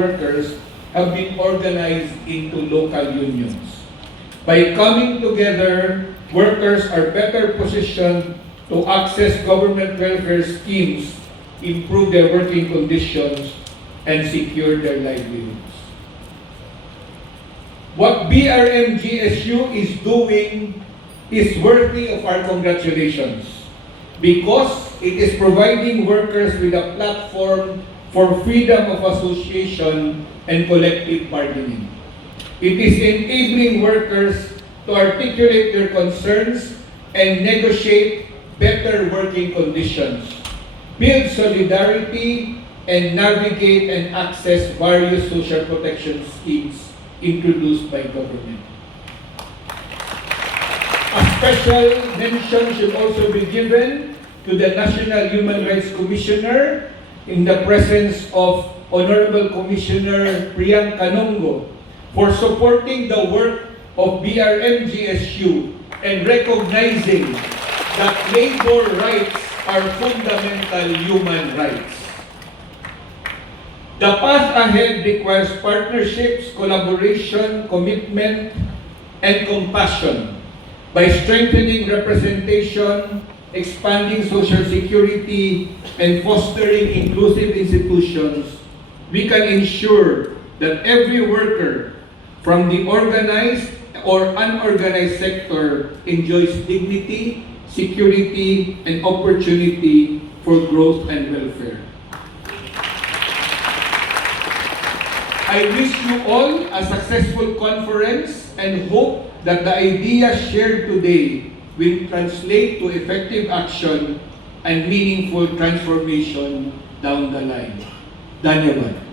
workers have been organized into local unions. By coming together, workers are better positioned to access government welfare schemes, improve their working conditions, and secure their livelihoods. What BRMGSU is doing is worthy of our congratulations because it is providing workers with a platform for freedom of association and collective bargaining. It is enabling workers to articulate their concerns and negotiate better working conditions, build solidarity, and navigate and access various social protection schemes introduced by government. A special mention should also be given to the National Human Rights Commissioner in the presence of Honorable Commissioner Priyanka Nongo for supporting the work of BRMGSU and recognizing that labor rights are fundamental human rights. The path ahead requires partnerships, collaboration, commitment, and compassion. By strengthening representation, expanding social security, and fostering inclusive institutions, we can ensure that every worker, from the organized or unorganized sector, enjoys dignity, security, and opportunity for growth and welfare. I wish you all a successful conference and hope that the ideas shared today will translate to effective action and meaningful transformation down the line. Dhanyavad.